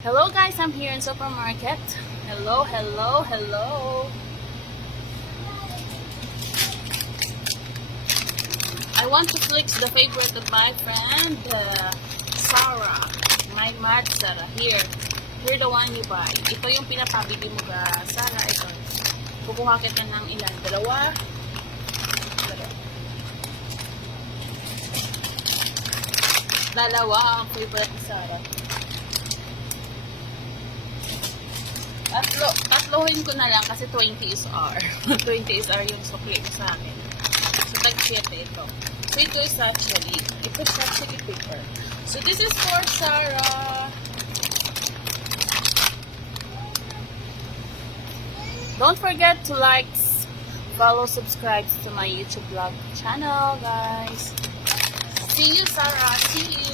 Hello guys, I'm here in supermarket. Hello. I want to fix the favorite of my friend, Sarah. My mad Sarah. Here the one you buy. Ito yung pinapabili mo ga Sarah. Ito. Kukuha ka ng ilan? Dalawa. Dalawa ang favorite ni Sarah. Tatlohin ko na lang kasi 20 is R. 20 is R yung sukli mo sa akin. So, tag-7 ito. So, ito is actually paper. So, this is for Sarah. Don't forget to like, follow, subscribe to my YouTube vlog channel, guys. See you, Sarah. See you.